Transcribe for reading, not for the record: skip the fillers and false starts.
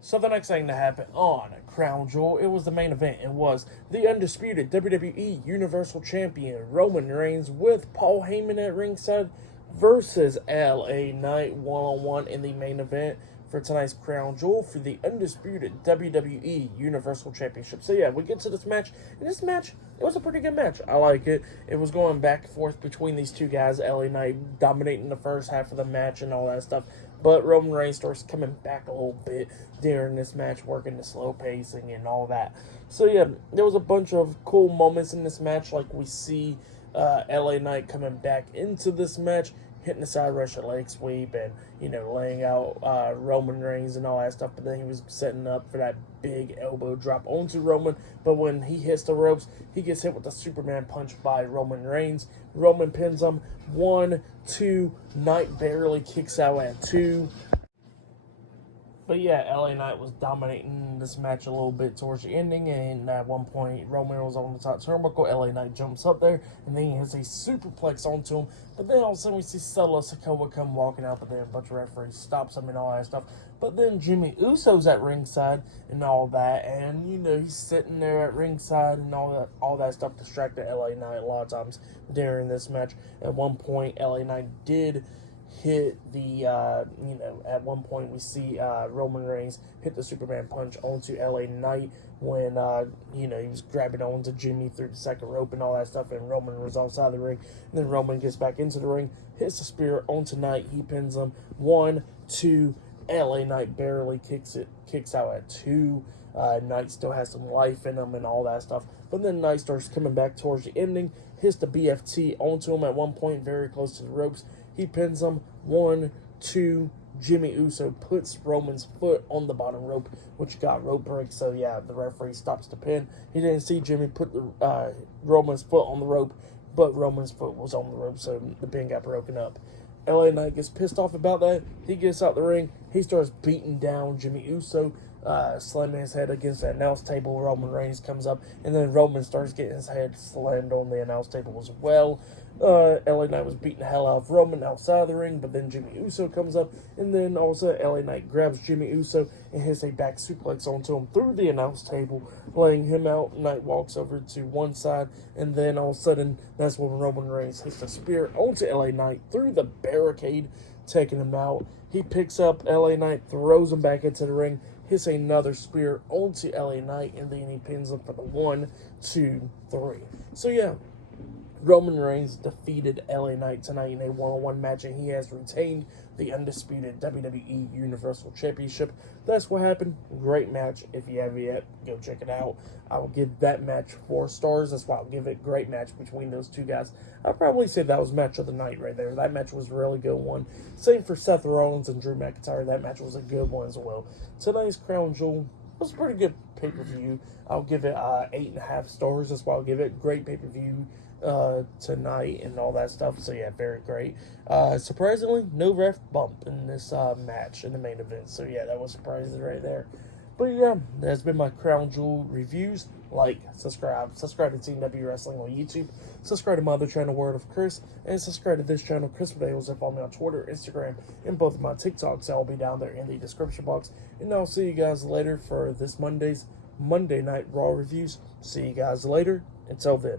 So the next thing to happen on Crown Jewel, it was the main event. It was the undisputed WWE Universal Champion Roman Reigns with Paul Heyman at ringside versus LA Knight one-on-one in the main event for tonight's Crown Jewel for the undisputed WWE Universal Championship. So yeah, we get to this match, and this match, it was a pretty good match. I like it. It was going back and forth between these two guys, LA Knight dominating the first half of the match and all that stuff, but Roman Reigns starts coming back a little bit during this match, working the slow pacing and all that. So yeah, there was a bunch of cool moments in this match, like we see LA Knight coming back into this match, hitting the side Russian leg sweep and, laying out Roman Reigns and all that stuff. But then he was setting up for that big elbow drop onto Roman. But when he hits the ropes, he gets hit with the Superman punch by Roman Reigns. Roman pins him. 1, 2. Knight barely kicks out at 2. But yeah, LA Knight was dominating this match a little bit towards the ending, and at one point, Roman was on the top turnbuckle. LA Knight jumps up there, and then he has a superplex onto him. But then all of a sudden, we see Solo Sikoa come walking out, but then a bunch of referees stops him and all that stuff. But then Jimmy Uso's at ringside and all that, and he's sitting there at ringside and all that stuff distracted LA Knight a lot of times during this match. At one point, LA Knight did hit the, at one point we see Roman Reigns hit the Superman punch onto LA Knight when, he was grabbing onto Jimmy through the second rope and all that stuff, and Roman was outside the ring. And then Roman gets back into the ring, hits the spear onto Knight, he pins him. 1, 2, LA Knight barely kicks out at 2. Knight still has some life in him and all that stuff. But then Knight starts coming back towards the ending, hits the BFT onto him at one point, very close to the ropes. He pins him. 1, 2. Jimmy Uso puts Roman's foot on the bottom rope, which got rope break. So yeah, the referee stops the pin. He didn't see Jimmy put the Roman's foot on the rope, but Roman's foot was on the rope, so the pin got broken up. LA Knight gets pissed off about that. He gets out the ring. He starts beating down Jimmy Uso, slamming his head against the announce table. Roman Reigns comes up, and then Roman starts getting his head slammed on the announce table as well. LA Knight was beating the hell out of Roman outside the ring, but then Jimmy Uso comes up, and then all of a sudden LA Knight grabs Jimmy Uso and hits a back suplex onto him through the announce table, laying him out. Knight walks over to one side, and then all of a sudden, that's when Roman Reigns hits the spear onto LA Knight through the barricade, taking him out. He picks up LA Knight, throws him back into the ring, hits another spear onto LA Knight, and then he pins him for the 1, 2, 3. So yeah, Roman Reigns defeated LA Knight tonight in a one-on-one match, and he has retained the undisputed WWE Universal Championship. That's what happened. Great match. If you haven't yet, go check it out. I will give that match 4 stars. That's why I'll give it. Great match between those two guys. I'd probably say that was match of the night right there. That match was a really good one. Same for Seth Rollins and Drew McIntyre. That match was a good one as well. Tonight's Crown Jewel was a pretty good pay-per-view. I'll give it 8.5 stars. That's why I'll give it. Great pay-per-view tonight and all that stuff. So yeah, very great. Surprisingly, no ref bump in this match in the main event. So yeah, that was surprising right there. But yeah, that's been my Crown Jewel reviews. Like, subscribe to Team W Wrestling on YouTube. Subscribe to my other channel, Word of Chris, and subscribe to this channel, Chris Videos, and follow me on Twitter, Instagram, and both of my TikToks. I'll be down there in the description box. And I'll see you guys later for this Monday's Monday Night Raw reviews. See you guys later. Until then.